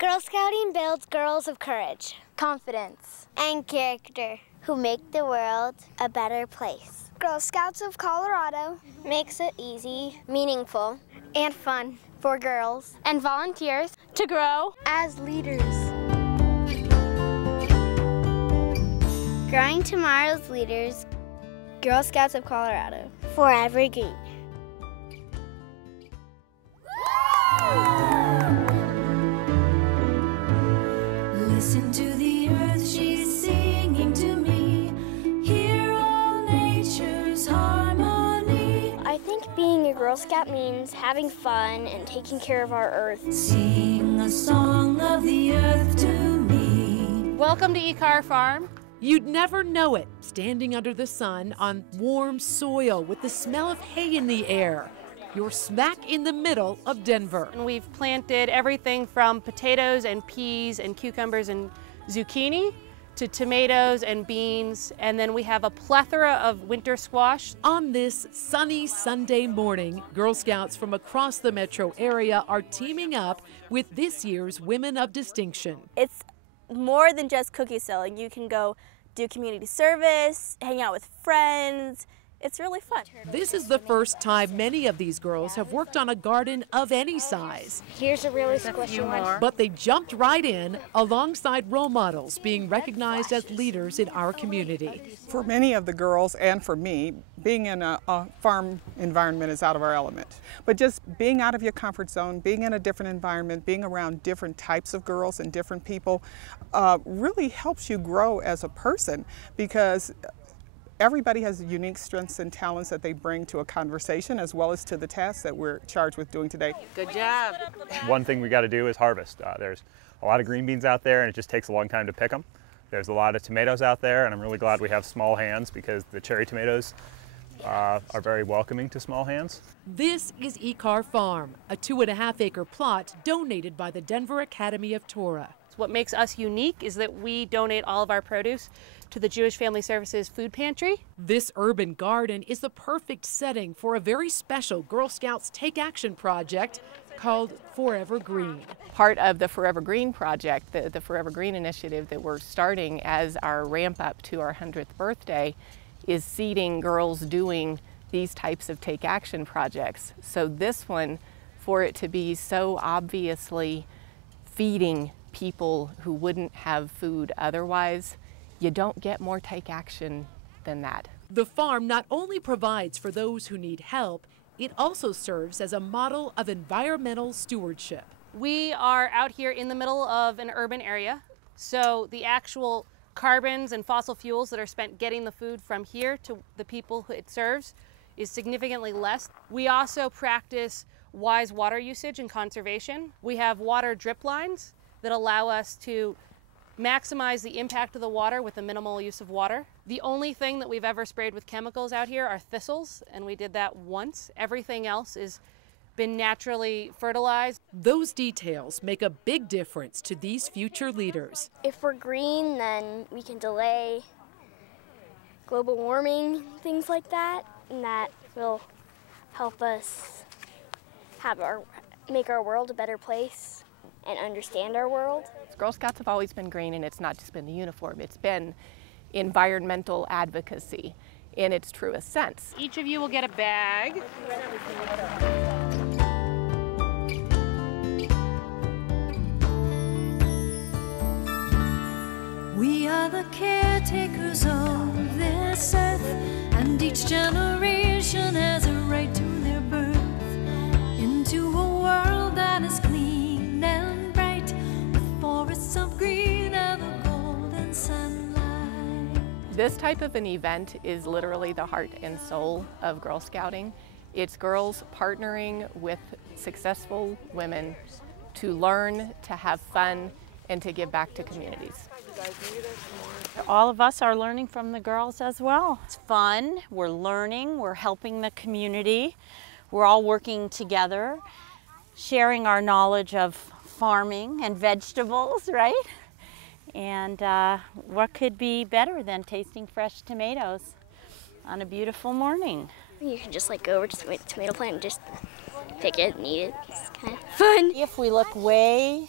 Girl Scouting builds girls of courage, confidence, and character who make the world a better place. Girl Scouts of Colorado makes it easy, meaningful, and fun for girls and volunteers to grow as leaders. Growing tomorrow's leaders. Girl Scouts of Colorado. Forever green. Listen to the earth, she's singing to me. Hear all nature's harmony. I think being a Girl Scout means having fun and taking care of our earth. Sing a song of the earth to me. Welcome to Ecar Farm. You'd never know it, standing under the sun on warm soil with the smell of hay in the air. You're smack in the middle of Denver. And we've planted everything from potatoes and peas and cucumbers and zucchini to tomatoes and beans, and then we have a plethora of winter squash. On this sunny Sunday morning, Girl Scouts from across the metro area are teaming up with this year's Women of Distinction. It's more than just cookie selling. You can go do community service, hang out with friends. It's really fun. This is the first time many of these girls have worked on a garden of any size. Here's a really squishy one. But they jumped right in alongside role models being recognized as leaders in our community. For many of the girls and for me, being in a farm environment is out of our element. But just being out of your comfort zone, being in a different environment, being around different types of girls and different people really helps you grow as a person, because everybody has unique strengths and talents that they bring to a conversation as well as to the task that we're charged with doing today. Good job. One thing we got to do is harvest. There's a lot of green beans out there and it just takes a long time to pick them. There's a lot of tomatoes out there, and I'm really glad we have small hands because the cherry tomatoes are very welcoming to small hands. This is Ecar Farm, a 2.5-acre plot donated by the Denver Academy of Torah. What makes us unique is that we donate all of our produce to the Jewish Family Services Food Pantry. This urban garden is the perfect setting for a very special Girl Scouts Take Action project called Forever Green. Part of the Forever Green project, the Forever Green initiative that we're starting as our ramp up to our 100th birthday, is seeding girls doing these types of Take Action projects. So this one, for it to be so obviously feeding people who wouldn't have food otherwise, you don't get more Take Action than that. The farm not only provides for those who need help, it also serves as a model of environmental stewardship. We are out here in the middle of an urban area, so the actual carbons and fossil fuels that are spent getting the food from here to the people who it serves is significantly less. We also practice wise water usage and conservation. We have water drip lines that allow us to maximize the impact of the water with the minimal use of water. The only thing that we've ever sprayed with chemicals out here are thistles, and we did that once. Everything else has been naturally fertilized. Those details make a big difference to these future leaders. If we're green, then we can delay global warming, things like that, and that will help us make our world a better place and understand our world. Girl Scouts have always been green, and it's not just been the uniform, it's been environmental advocacy in its truest sense. Each of you will get a bag. We are the caretakers of this earth, and each generation has a right to their birth into a world that is clean and bright, with forests of green and the golden sunlight. This type of an event is literally the heart and soul of Girl Scouting. It's girls partnering with successful women to learn, to have fun, and to give back to communities. All of us are learning from the girls as well. It's fun, we're learning, we're helping the community. We're all working together, sharing our knowledge of farming and vegetables, right? And what could be better than tasting fresh tomatoes on a beautiful morning? You can just go over to the tomato plant and just pick it and eat it. It's kind of fun. If we look way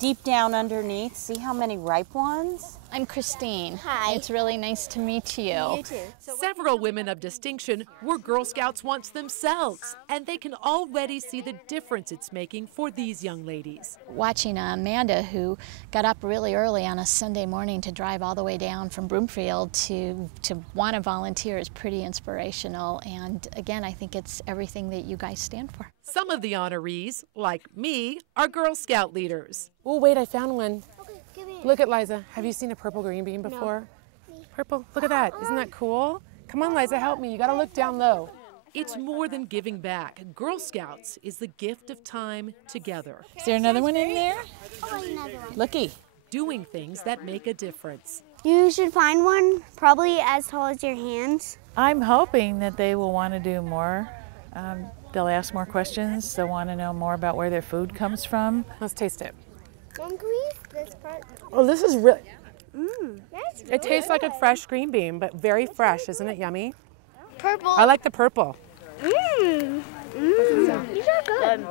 deep down underneath. See how many ripe ones? I'm Christine. Hi. It's really nice to meet you. You too. Several women of distinction were Girl Scouts once themselves, and they can already see the difference it's making for these young ladies. Watching Amanda, who got up really early on a Sunday morning to drive all the way down from Broomfield to want to volunteer is pretty inspirational. And again, I think it's everything that you guys stand for. Some of the honorees, like me, are Girl Scout leaders. Oh, wait, I found one. Look at Liza. Have you seen a purple green bean before? No. Purple. Look at that. Isn't that cool? Come on, Liza, help me. You got to look down low. It's more than giving back. Girl Scouts is the gift of time together. Is there another one in there? Oh, another one. Looky. Doing things that make a difference. You should find one probably as tall as your hands. I'm hoping that they will want to do more. They'll ask more questions. They'll want to know more about where their food comes from. Let's taste it. This part. Oh, this is really, That's it tastes like a fresh green bean, but very fresh. Isn't it yummy? purple. I like the purple. These are good.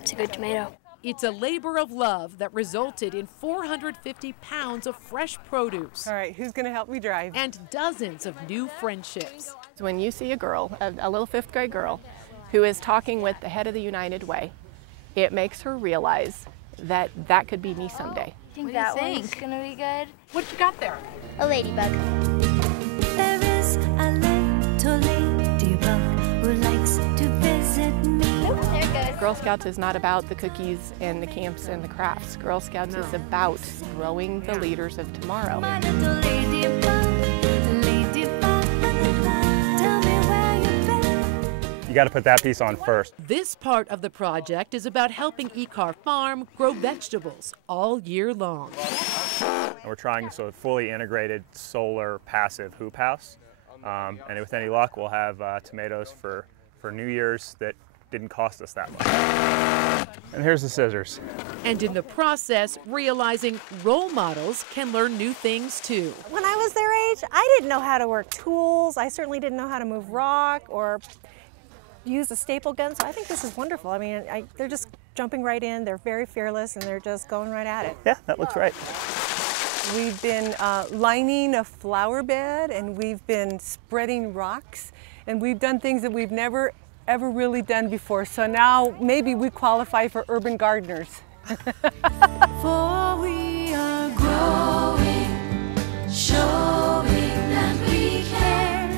It's a good tomato. It's a labor of love that resulted in 450 pounds of fresh produce. All right, who's going to help me drive? And dozens of new friendships. When you see a girl, a little 5th grade girl, who is talking with the head of the United Way, it makes her realize that that could be me someday. I think that one's gonna be good. What you got there? A ladybug. There is a little ladybug who likes to visit me. There it goes. Girl Scouts is not about the cookies and the camps and the crafts. Girl Scouts is about growing the leaders of tomorrow. My little ladybug, ladybug, tell me where you've been. You got to put that piece on first. This part of the project is about helping Ekar Farm grow vegetables all year long. And we're trying a fully integrated solar passive hoop house. And with any luck, we'll have tomatoes for New Year's that didn't cost us that much. And here's the scissors. And in the process, realizing role models can learn new things too. When I was their age, I didn't know how to work tools. I certainly didn't know how to move rock or use a staple gun, so I think this is wonderful. I mean, they're just jumping right in. They're very fearless, and they're just going right at it. Yeah, that looks right. We've been lining a flower bed, and we've been spreading rocks, and we've done things that we've never ever really done before. So now maybe we qualify for urban gardeners. For we are growing, showing that we care,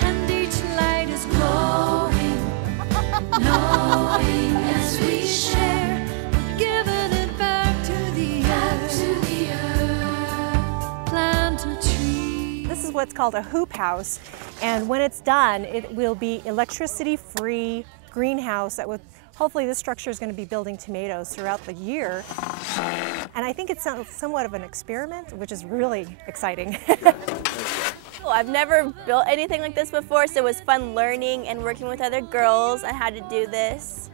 and each light is glowing, knowing as we share, we're giving it back to the earth, plant a tree. This is what's called a hoop house, and when it's done, it will be electricity-free greenhouse that would, hopefully this structure is going to be building tomatoes throughout the year. And I think it's somewhat of an experiment, which is really exciting. I've never built anything like this before, so it was fun learning and working with other girls on how to do this,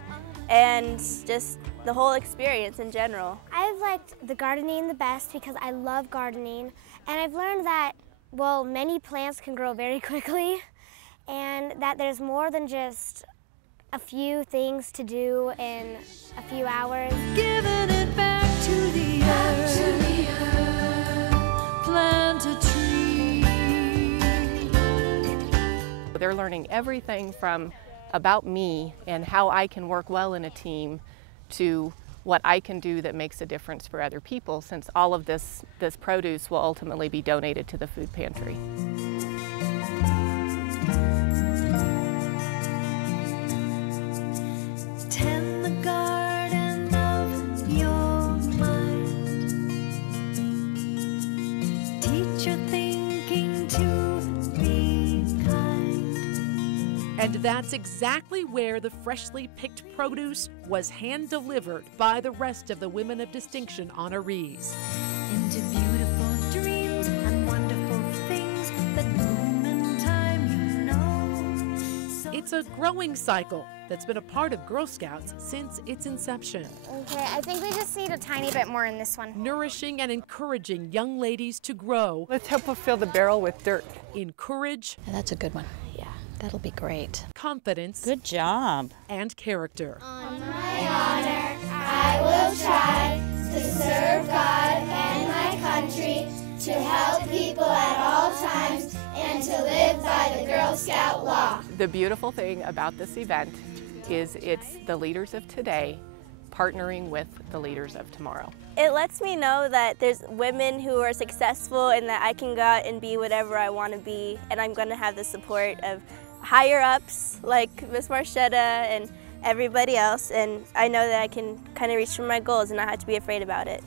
and just the whole experience in general. I've liked the gardening the best because I love gardening, and I've learned that, well, many plants can grow very quickly, and that there's more than just a few things to do in a few hours. Giving it back to the earth, plant a tree. They're learning everything from about me and how I can work well in a team to what I can do that makes a difference for other people, since all of this produce will ultimately be donated to the food pantry. Tend the garden of your mind. Teach your thinking to be kind. And that's exactly where the freshly picked produce was hand-delivered by the rest of the women of distinction honorees. Into beautiful dreams and wonderful things that bloom in time, you know. So It's a growing cycle that's been a part of Girl Scouts since its inception. Okay, I think we just need a tiny bit more in this one. Nourishing and encouraging young ladies to grow. Let's help her fill the barrel with dirt. Encourage. That's a good one. Yeah. That'll be great. Confidence. Good job. And character. On my honor, I will try to serve God and my country, to help people at all times, and to live by the Girl Scout law. The beautiful thing about this event is it's the leaders of today partnering with the leaders of tomorrow. It lets me know that there's women who are successful and that I can go out and be whatever I want to be, and I'm going to have the support of higher ups like Miss Marchetta and everybody else, and I know that I can kind of reach for my goals and not have to be afraid about it.